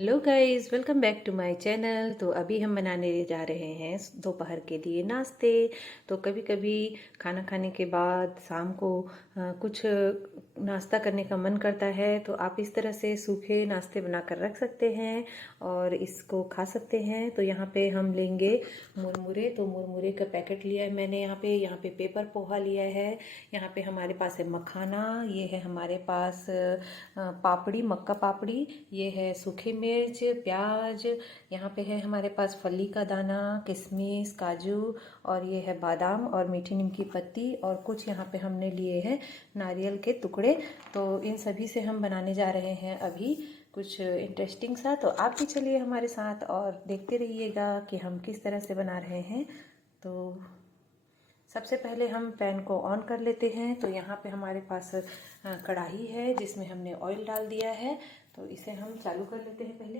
Hello guys, welcome back to my channel. तो अभी हम बनाने जा रहे हैं दोपहर के लिए नाश्ते। तो कभी कभी खाना खाने के बाद शाम को कुछ नाश्ता करने का मन करता है, तो आप इस तरह से सूखे नाश्ते बनाकर रख सकते हैं और इसको खा सकते हैं। तो यहाँ पे हम लेंगे मुरमुरे। तो मुरमुरे का पैकेट लिया है मैंने। यहाँ पे पेपर पोहा लिया है। यहाँ पे हमारे पास है मखाना, ये है हमारे पास पापड़ी, मक्का पापड़ी, ये है सूखे मिर्च, प्याज, यहाँ पे है हमारे पास फली का दाना, किशमिश, काजू, और ये है बादाम और मीठी नीम की पत्ती, और कुछ यहाँ पे हमने लिए हैं नारियल के टुकड़े। तो इन सभी से हम बनाने जा रहे हैं अभी कुछ इंटरेस्टिंग सा। तो आप भी चलिए हमारे साथ और देखते रहिएगा कि हम किस तरह से बना रहे हैं। तो सबसे पहले हम पैन को ऑन कर लेते हैं। तो यहाँ पे हमारे पास कढ़ाई है जिसमें हमने ऑयल डाल दिया है। तो इसे हम चालू कर लेते हैं पहले।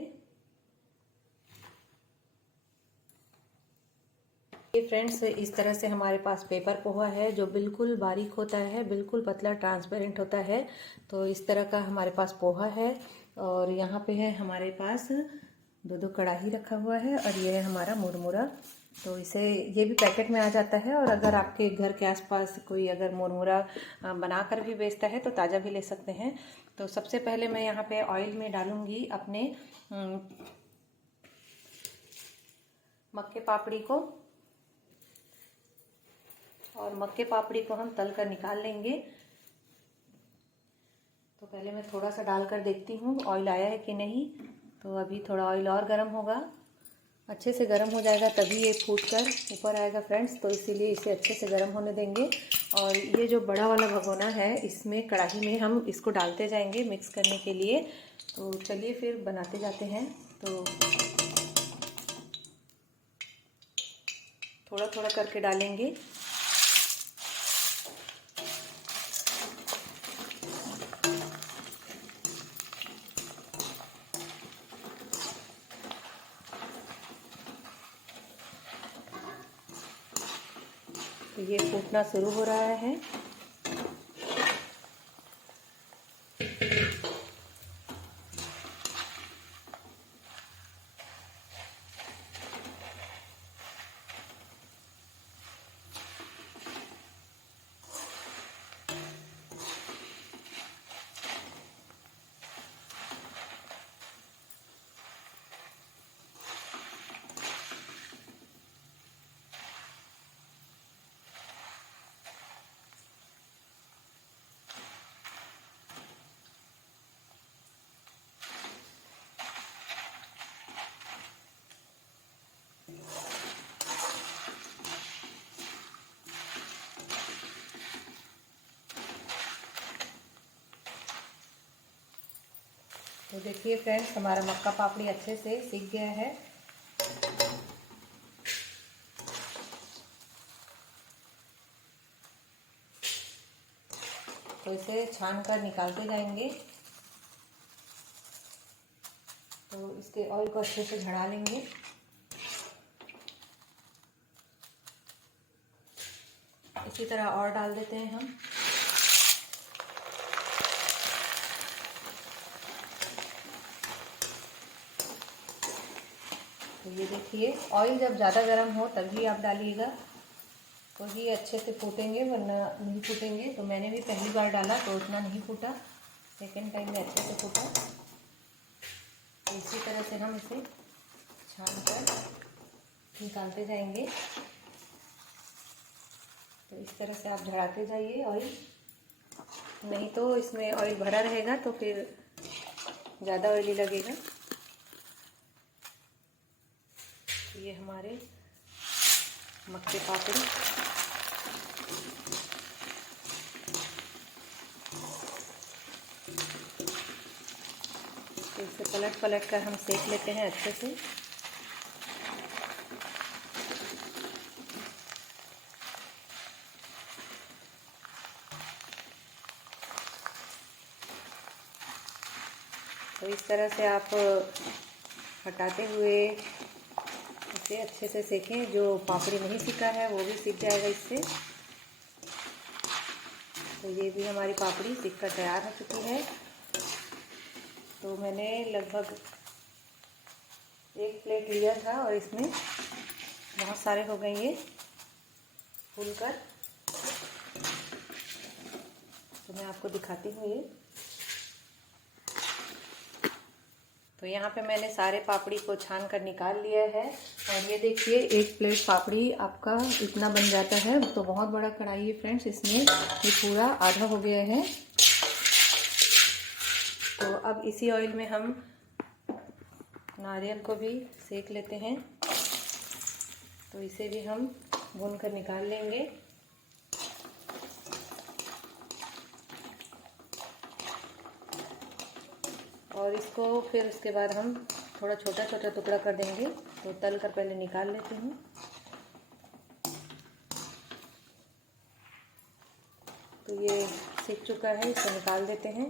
ये फ्रेंड्स, इस तरह से हमारे पास पेपर पोहा है जो बिल्कुल बारीक होता है, बिल्कुल पतला ट्रांसपेरेंट होता है। तो इस तरह का हमारे पास पोहा है। और यहाँ पे है हमारे पास दो दो कढ़ाई रखा हुआ है, और ये है हमारा मुरमुरा। तो इसे ये भी पैकेट में आ जाता है, और अगर आपके घर के आसपास कोई अगर मुरमुरा बना कर भी बेचता है तो ताज़ा भी ले सकते हैं। तो सबसे पहले मैं यहाँ पे ऑयल में डालूंगी अपने मक्के पापड़ी को, और मक्के पापड़ी को हम तल कर निकाल लेंगे। तो पहले मैं थोड़ा सा डालकर देखती हूँ ऑयल आया है कि नहीं। तो अभी थोड़ा ऑयल और गर्म होगा, अच्छे से गर्म हो जाएगा तभी ये फूटकर ऊपर आएगा फ्रेंड्स। तो इसीलिए इसे अच्छे से गर्म होने देंगे। और ये जो बड़ा वाला भगोना है, इसमें कढ़ाई में हम इसको डालते जाएंगे मिक्स करने के लिए। तो चलिए फिर बनाते जाते हैं। तो थोड़ा थोड़ा करके डालेंगे। तो ये फूटना शुरू हो रहा है। तो देखिए फ्रेंड्स, हमारा मक्का पापड़ी अच्छे से सीख गया है। तो इसे छान कर निकालते जाएंगे। तो इसके ऑयल को अच्छे से झड़ा लेंगे। इसी तरह और डाल देते हैं हम। तो ये देखिए, ऑयल जब ज़्यादा गर्म हो तभी आप डालिएगा, तो ये अच्छे से फूटेंगे, वरना नहीं फूटेंगे। तो मैंने भी पहली बार डाला तो उतना नहीं फूटा, सेकेंड टाइम में अच्छे से फूटा। तो इसी तरह से हम इसे छान कर निकालते जाएंगे। तो इस तरह से आप झड़ाते जाइए ऑयल, नहीं तो इसमें ऑयल भरा रहेगा तो फिर ज़्यादा ऑयली लगेगा। तो ये हमारे मक्के पापड़ी तो इसे पलट पलट कर हम सेक लेते हैं अच्छे से। तो इस तरह से आप हटाते हुए इसे अच्छे से सेकें। जो पापड़ी नहीं सीखा है वो भी सीख जाएगा इससे। तो ये भी हमारी पापड़ी सीख कर तैयार हो चुकी है। तो मैंने लगभग एक प्लेट लिया था और इसमें बहुत सारे हो गए ये फूलकर। तो मैं आपको दिखाती हूँ ये। तो यहाँ पे मैंने सारे पापड़ी को छान कर निकाल लिया है और ये देखिए एक प्लेट पापड़ी आपका इतना बन जाता है। तो बहुत बड़ा कढ़ाई है फ्रेंड्स, इसमें ये पूरा आधा हो गया है। तो अब इसी ऑयल में हम नारियल को भी सेक लेते हैं। तो इसे भी हम भून कर निकाल लेंगे। और इसको फिर उसके बाद हम थोड़ा छोटा छोटा टुकड़ा कर देंगे। तो तल कर पहले निकाल लेती हूँ। तो ये सिक चुका है, इसको निकाल देते हैं।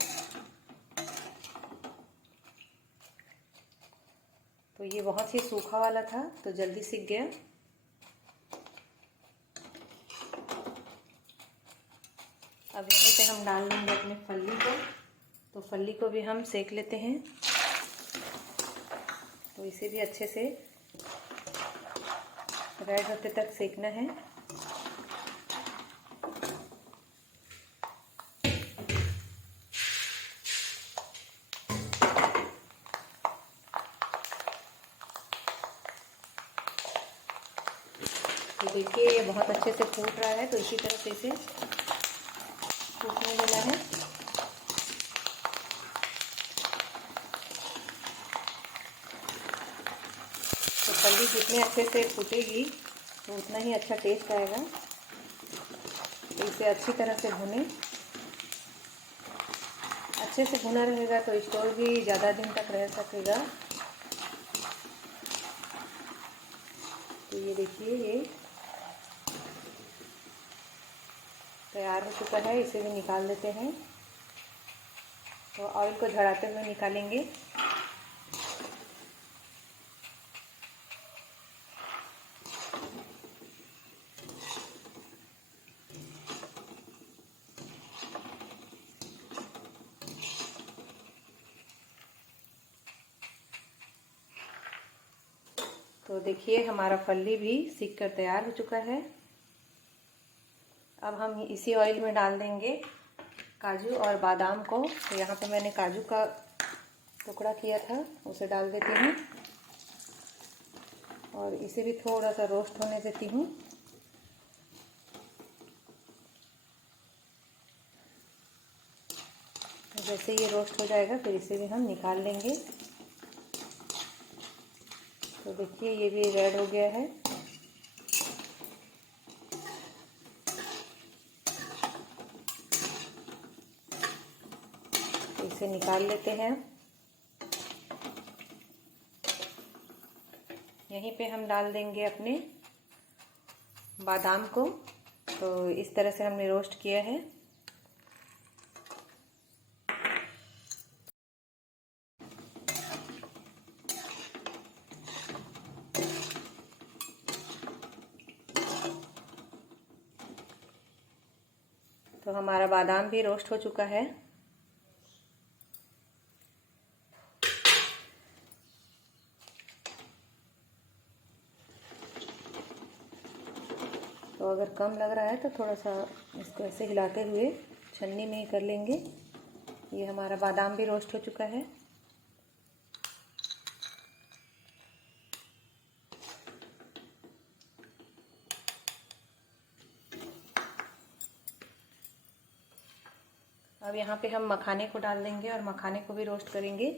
तो ये बहुत ही सूखा वाला था तो जल्दी सिक गया। अब यहीं पे हम डाल देंगे अपने फल्ली को। तो फल्ली को भी हम सेक लेते हैं। तो इसे भी अच्छे से रेड होते तक सेकना है। तो देखिए ये बहुत अच्छे से फूट रहा है। तो इसी तरह से इसे फूटने देना है। तो फल्ली जितने अच्छे से फूटेगी तो उतना ही अच्छा टेस्ट आएगा। तो इसे अच्छी तरह से भुनें। अच्छे से भुना रहेगा तो स्टोर भी ज़्यादा दिन तक रह सकेगा। तो ये देखिए ये तैयार हो चुका है। इसे भी निकाल देते हैं। तो ऑयल को झड़ाते हुए निकालेंगे। तो देखिए हमारा फल्ली भी सीख कर तैयार हो चुका है। अब हम इसी ऑयल में डाल देंगे काजू और बादाम को। तो यहाँ पे मैंने काजू का टुकड़ा किया था, उसे डाल देती हूँ और इसे भी थोड़ा सा रोस्ट होने देती हूँ। जैसे ये रोस्ट हो जाएगा फिर इसे भी हम निकाल लेंगे। तो देखिए ये भी रेड हो गया है। तो इसे निकाल लेते हैं। यहीं पे हम डाल देंगे अपने बादाम को। तो इस तरह से हमने रोस्ट किया है। तो हमारा बादाम भी रोस्ट हो चुका है। तो अगर कम लग रहा है तो थोड़ा सा इसको ऐसे हिलाते हुए छन्नी में ही कर लेंगे। ये हमारा बादाम भी रोस्ट हो चुका है। अब यहाँ पे हम मखाने को डाल देंगे और मखाने को भी रोस्ट करेंगे।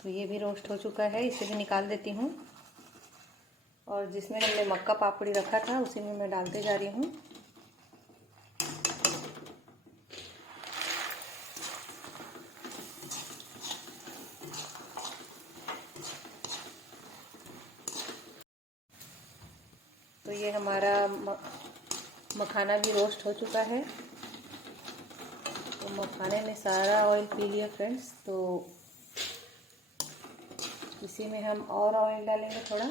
तो ये भी रोस्ट हो चुका है, इसे भी निकाल देती हूँ। और जिसमें हमने मक्का पापड़ी रखा था उसी में मैं डालते जा रही हूँ। तो ये हमारा मखाना भी रोस्ट हो चुका है। तो मखाने ने सारा ऑयल पी लिया फ्रेंड्स। तो इसी में हम और ऑयल डालेंगे थोड़ा।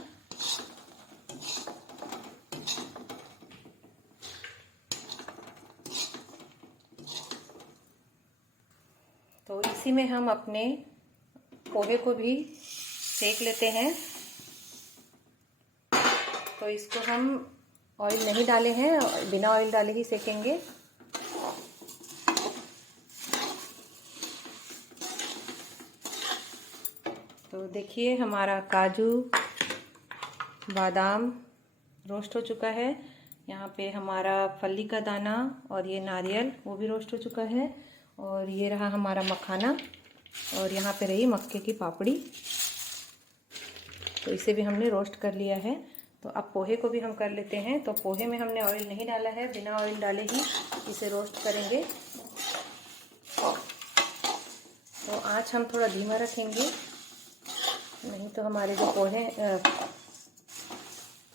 तो इसी में हम अपने पोहे को भी सेक लेते हैं। तो इसको हम ऑयल नहीं डाले हैं, बिना ऑयल डाले ही सेकेंगे। तो देखिए हमारा काजू बादाम रोस्ट हो चुका है। यहाँ पे हमारा फली का दाना और ये नारियल वो भी रोस्ट हो चुका है। और ये रहा हमारा मखाना और यहाँ पे रही मक्के की पापड़ी। तो इसे भी हमने रोस्ट कर लिया है। तो अब पोहे को भी हम कर लेते हैं। तो पोहे में हमने ऑयल नहीं डाला है, बिना ऑयल डाले ही इसे रोस्ट करेंगे। तो आँच हम थोड़ा धीमा रखेंगे, नहीं तो हमारे जो पोहे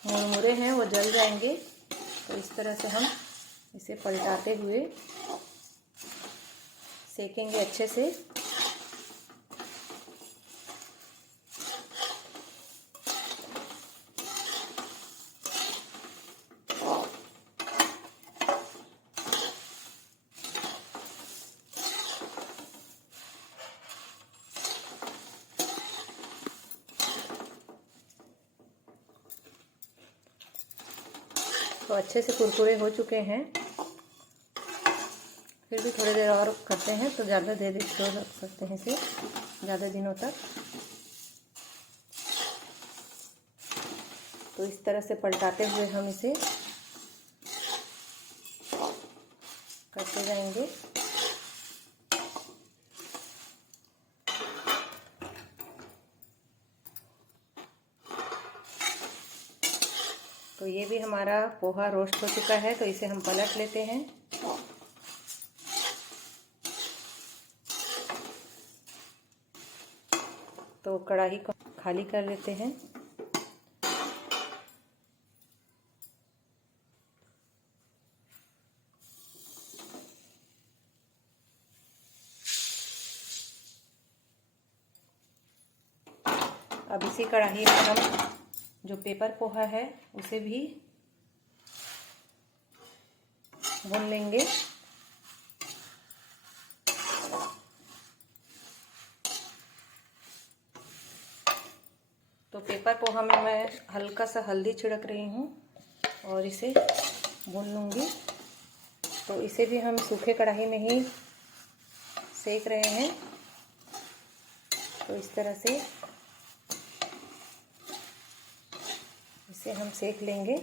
मुरमुरे हैं वो जल जाएंगे। तो इस तरह से हम इसे पलटाते हुए सेकेंगे अच्छे से। तो अच्छे से कुरकुरे हो चुके हैं। फिर भी थोड़ी देर और करते हैं तो ज़्यादा देर स्टोर रख सकते हैं इसे ज़्यादा दिनों तक। तो इस तरह से पलटाते हुए हम इसे करते जाएंगे। तो ये भी हमारा पोहा रोस्ट हो चुका है। तो इसे हम पलट लेते हैं। तो कढ़ाई को खाली कर लेते हैं। अब इसी कढ़ाई में हम जो पेपर पोहा है उसे भी भून लेंगे। तो पेपर पोहा में मैं हल्का सा हल्दी छिड़क रही हूँ और इसे भून लूँगी। तो इसे भी हम सूखे कढ़ाई में ही सेक रहे हैं। तो इस तरह से इसे हम सेक लेंगे।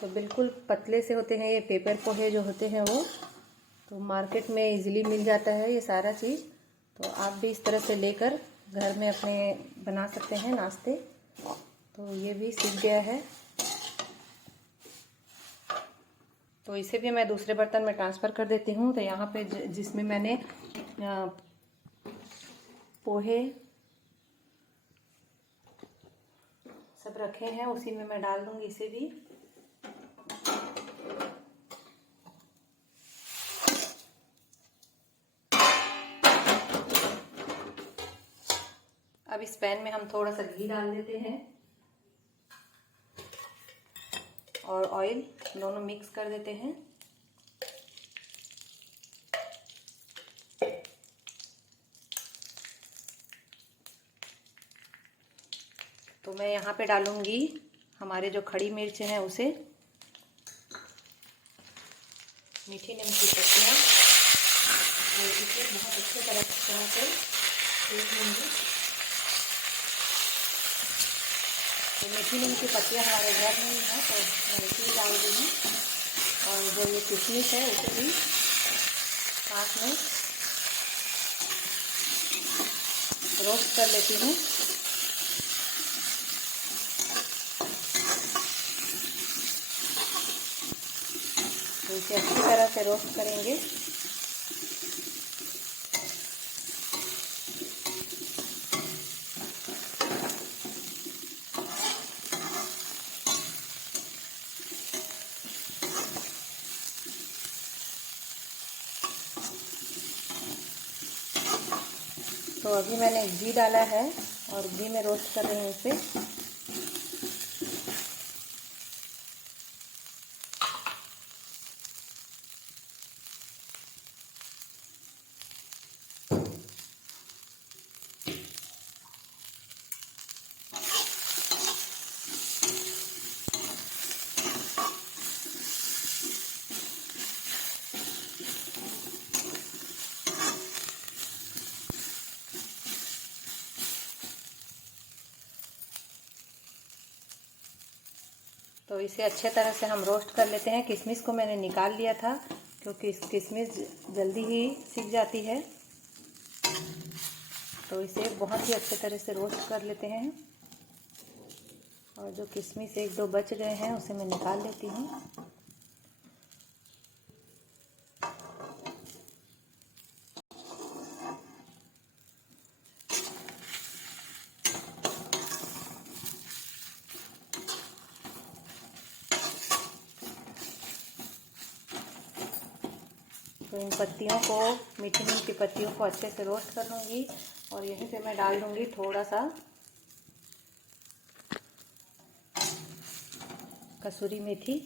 तो बिल्कुल पतले से होते हैं ये पेपर पोहे जो होते हैं वो। तो मार्केट में इजीली मिल जाता है ये सारा चीज़। तो आप भी इस तरह से लेकर घर में अपने बना सकते हैं नाश्ते। तो ये भी सीख गया है। तो इसे भी मैं दूसरे बर्तन में ट्रांसफ़र कर देती हूँ। तो यहाँ पे जिसमें मैंने पोहे सब रखे हैं उसी में मैं डाल दूँगी इसे भी। अब इस पैन में हम थोड़ा सा घी डाल देते हैं और ऑयल दोनों मिक्स कर देते हैं। तो मैं यहाँ पे डालूंगी हमारे जो खड़ी मिर्च हैं उसे, मीठी नीम की पत्तियाँ, और इसे बहुत अच्छे तरह से सेक लूँगी। तो मीठी नीम की पत्तियाँ हमारे घर में ही हैं तो मैं इसे डाल दी हूँ। और जो ये किशमिश है उसे भी साथ में रोस्ट कर लेती हूँ। इसे अच्छी तरह से रोस्ट करेंगे। तो अभी मैंने घी डाला है और घी में रोस्ट कर रही हूँ इसे। तो इसे अच्छे तरह से हम रोस्ट कर लेते हैं। किशमिश को मैंने निकाल लिया था क्योंकि किशमिश जल्दी ही सीख जाती है। तो इसे बहुत ही अच्छे तरह से रोस्ट कर लेते हैं। और जो किशमिश एक दो बच गए हैं उसे मैं निकाल लेती हूँ। तो इन पत्तियों को, मीठी मीठी पत्तियों को अच्छे से रोस्ट कर लूँगी और यहीं पे मैं डाल दूँगी थोड़ा सा कसूरी मेथी।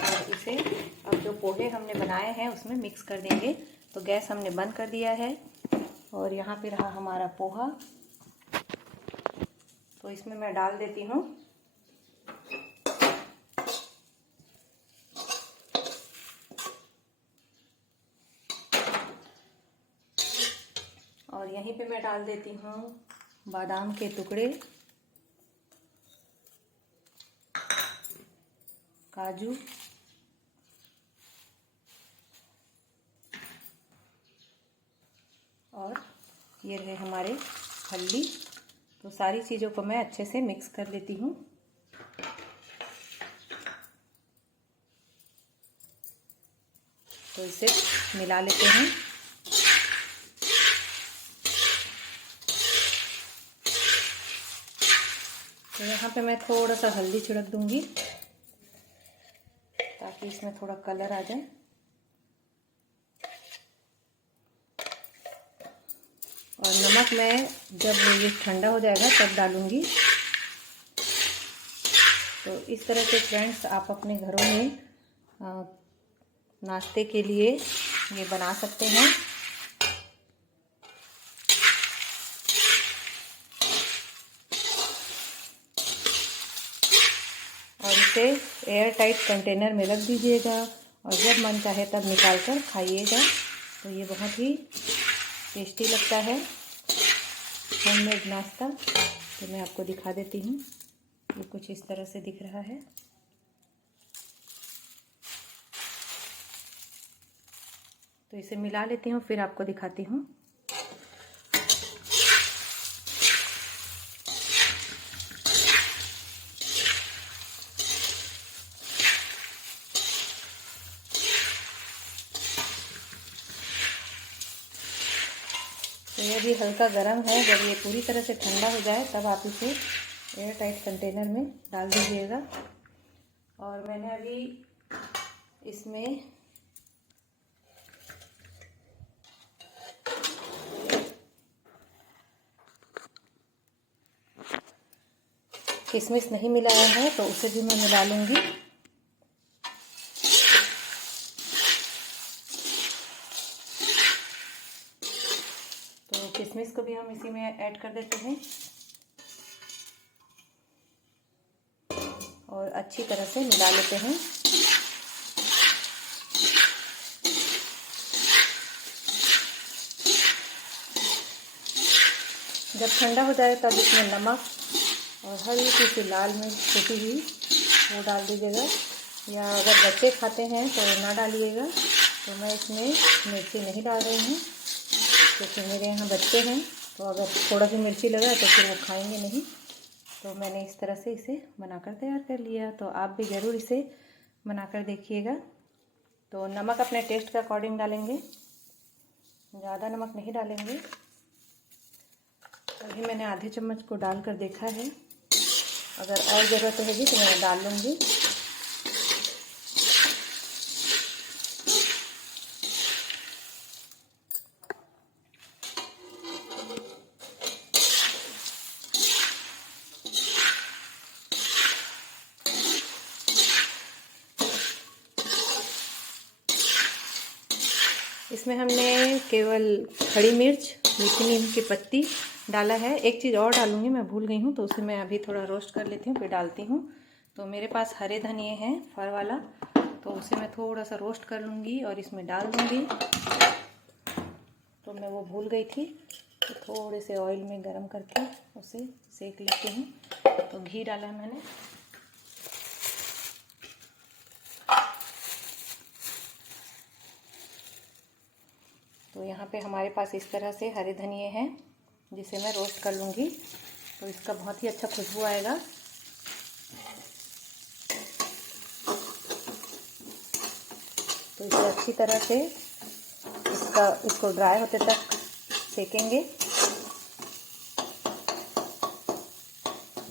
और इसे अब जो पोहे हमने बनाए हैं उसमें मिक्स कर देंगे। तो गैस हमने बंद कर दिया है और यहाँ पे रहा हमारा पोहा। तो इसमें मैं डाल देती हूँ और यहीं पे मैं डाल देती हूँ बादाम के टुकड़े, काजू और ये रहे हमारे हल्दी। तो सारी चीज़ों को मैं अच्छे से मिक्स कर लेती हूँ। तो इसे मिला लेते हैं। तो यहाँ पे मैं थोड़ा सा हल्दी छिड़क दूंगी ताकि इसमें थोड़ा कलर आ जाए। और नमक मैं जब ये ठंडा हो जाएगा तब डालूंगी। तो इस तरह से फ्रेंड्स आप अपने घरों में नाश्ते के लिए ये बना सकते हैं। और इसे एयर टाइट कंटेनर में रख दीजिएगा और जब मन चाहे तब निकाल कर खाइएगा। तो ये बहुत ही टेस्टी लगता है होममेड नाश्ता। तो मैं आपको दिखा देती हूँ, ये कुछ इस तरह से दिख रहा है। तो इसे मिला लेती हूँ फिर आपको दिखाती हूँ। तो ये भी हल्का गर्म है। जब ये पूरी तरह से ठंडा हो जाए तब आप इसे एयर टाइट कंटेनर में डाल दीजिएगा। और मैंने अभी इसमें किशमिश नहीं मिलाया है तो उसे भी मैं मिला लूँगी। तो किशमिश को भी हम इसी में ऐड कर देते हैं और अच्छी तरह से मिला लेते हैं। जब ठंडा हो जाए तब इसमें नमक और हल्की सी लाल मिर्च कुटी हुई वो डाल दीजिएगा, या अगर बच्चे खाते हैं तो ना डालिएगा। तो मैं इसमें मिर्ची नहीं डाल रही हूँ क्योंकि मेरे यहाँ बच्चे हैं, तो अगर थोड़ा सी मिर्ची लगा तो फिर वो खाएंगे नहीं। तो मैंने इस तरह से इसे बनाकर तैयार कर लिया। तो आप भी ज़रूर इसे बनाकर देखिएगा। तो नमक अपने टेस्ट के अकॉर्डिंग डालेंगे, ज़्यादा नमक नहीं डालेंगे। अभी मैंने आधे चम्मच को डालकर देखा है, अगर और ज़रूरत होगी तो मैं डाल लूँगी। इसमें हमने केवल खड़ी मिर्च, मीठी नीम की पत्ती डाला है। एक चीज़ और डालूँगी, मैं भूल गई हूँ, तो उसे मैं अभी थोड़ा रोस्ट कर लेती हूँ फिर डालती हूँ। तो मेरे पास हरे धनिए हैं फर वाला, तो उसे मैं थोड़ा सा रोस्ट कर लूँगी और इसमें डाल दूँगी। तो मैं वो भूल गई थी, तो थोड़े से ऑयल में गरम करके उसे सेक लेती हूँ। तो घी डाला है मैंने। तो यहाँ पे हमारे पास इस तरह से हरे धनिए हैं, जिसे मैं रोस्ट कर लूँगी। तो इसका बहुत ही अच्छा खुशबू आएगा। तो इसे अच्छी तरह से इसको ड्राई होते तक सेकेंगे।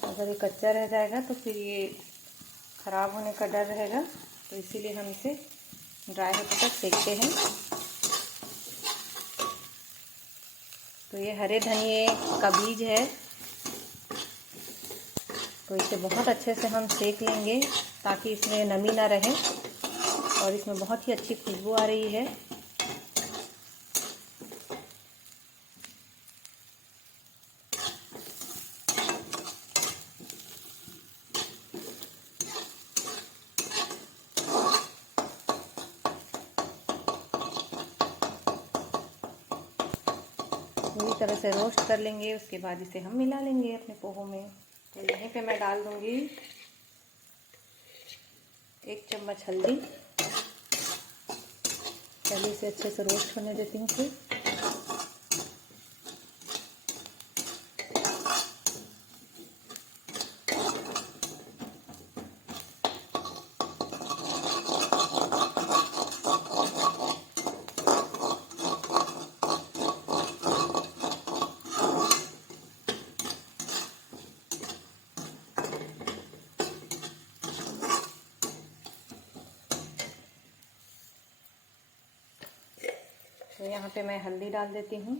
अगर ये कच्चा रह जाएगा तो फिर ये ख़राब होने का डर रहेगा, तो इसीलिए हम इसे ड्राई होते तक सेकते हैं। तो ये हरे धनिए का बीज है, तो इसे बहुत अच्छे से हम सेक लेंगे ताकि इसमें नमी ना रहे, और इसमें बहुत ही अच्छी खुशबू आ रही है। पूरी तरह से रोस्ट कर लेंगे, उसके बाद इसे हम मिला लेंगे अपने पोहे में। तो यहीं पे मैं डाल दूंगी 1 चम्मच हल्दी। पहले इसे अच्छे से रोस्ट होने देती हूँ फिर। तो यहाँ पे मैं हल्दी डाल देती हूँ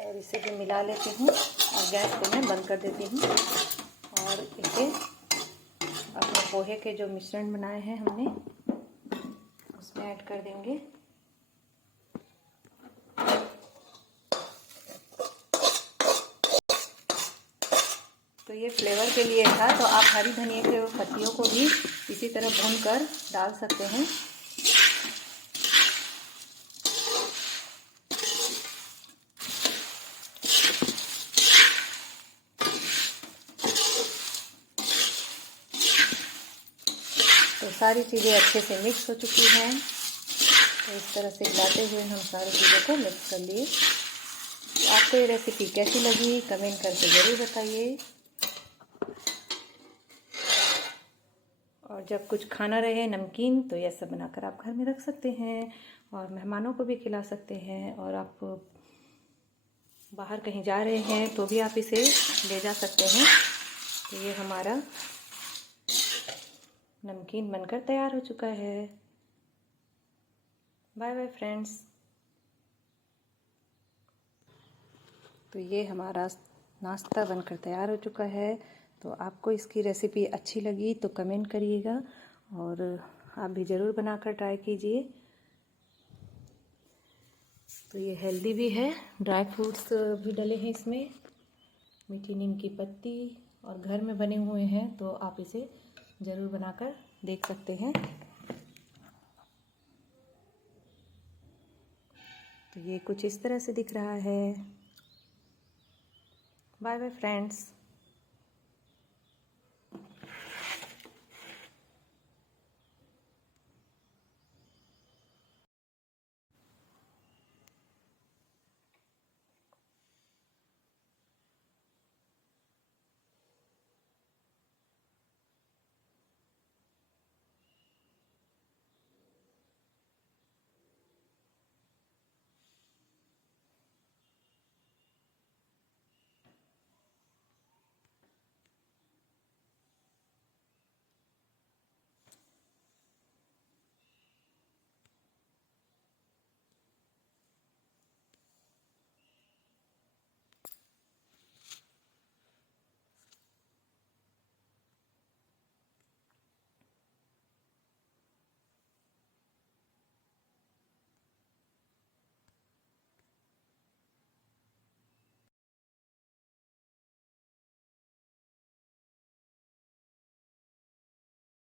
और इसे भी मिला लेती हूँ, और गैस को मैं बंद कर देती हूँ। और इसे अपने पोहे के जो मिश्रण बनाए हैं हमने, उसमें ऐड कर देंगे। तो ये फ्लेवर के लिए था, तो आप हरी धनिया के पत्तियों को भी इसी तरह भूनकर डाल सकते हैं। तो सारी चीज़ें अच्छे से मिक्स हो चुकी हैं। तो इस तरह से मिलाते हुए हम सारी चीज़ों को मिक्स कर लिए। तो आपको ये रेसिपी कैसी लगी कमेंट करके ज़रूर बताइए। और जब कुछ खाना रहे नमकीन, तो यह सब बनाकर आप घर में रख सकते हैं और मेहमानों को भी खिला सकते हैं। और आप बाहर कहीं जा रहे हैं तो भी आप इसे ले जा सकते हैं। तो ये हमारा नमकीन बनकर तैयार हो चुका है। Bye bye friends. तो ये हमारा नाश्ता बनकर तैयार हो चुका है। तो आपको इसकी रेसिपी अच्छी लगी तो कमेंट करिएगा, और आप भी ज़रूर बनाकर ट्राई कीजिए। तो ये हेल्दी भी है, ड्राई फ्रूट्स भी डले हैं इसमें, मीठी नीम की पत्ती, और घर में बने हुए हैं। तो आप इसे ज़रूर बनाकर देख सकते हैं। तो ये कुछ इस तरह से दिख रहा है। Bye bye friends.